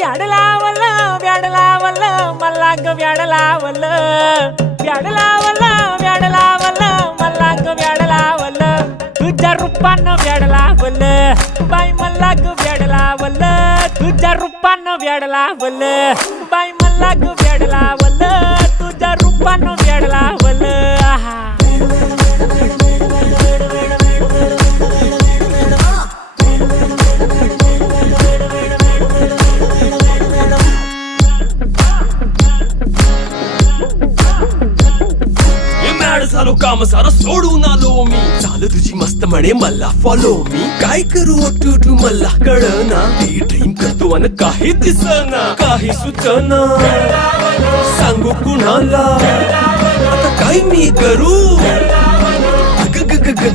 व्याड लावलं व्याड लावलं मला ग व्याड लावलं व्याड लावलं व्याड लावलं मला ग व्याड लावलं तुझ्या रूपानं व्याड लावलं बाई मला ग व्याड लावलं तुझ्या रूपानं व्याड लावलं बाई मला ग व्याड लावलं तुझ्या रूपानं व्याड लावलं आहा झालो काम सारं सोडून आलो मी चाल तुझी मस्त म्हणे मला फॉलो मी काय करू टू मला कळना ती ड्रीम करतो आणि काही दिसना काही सुचना सांगू कुणाला आता काय मी करू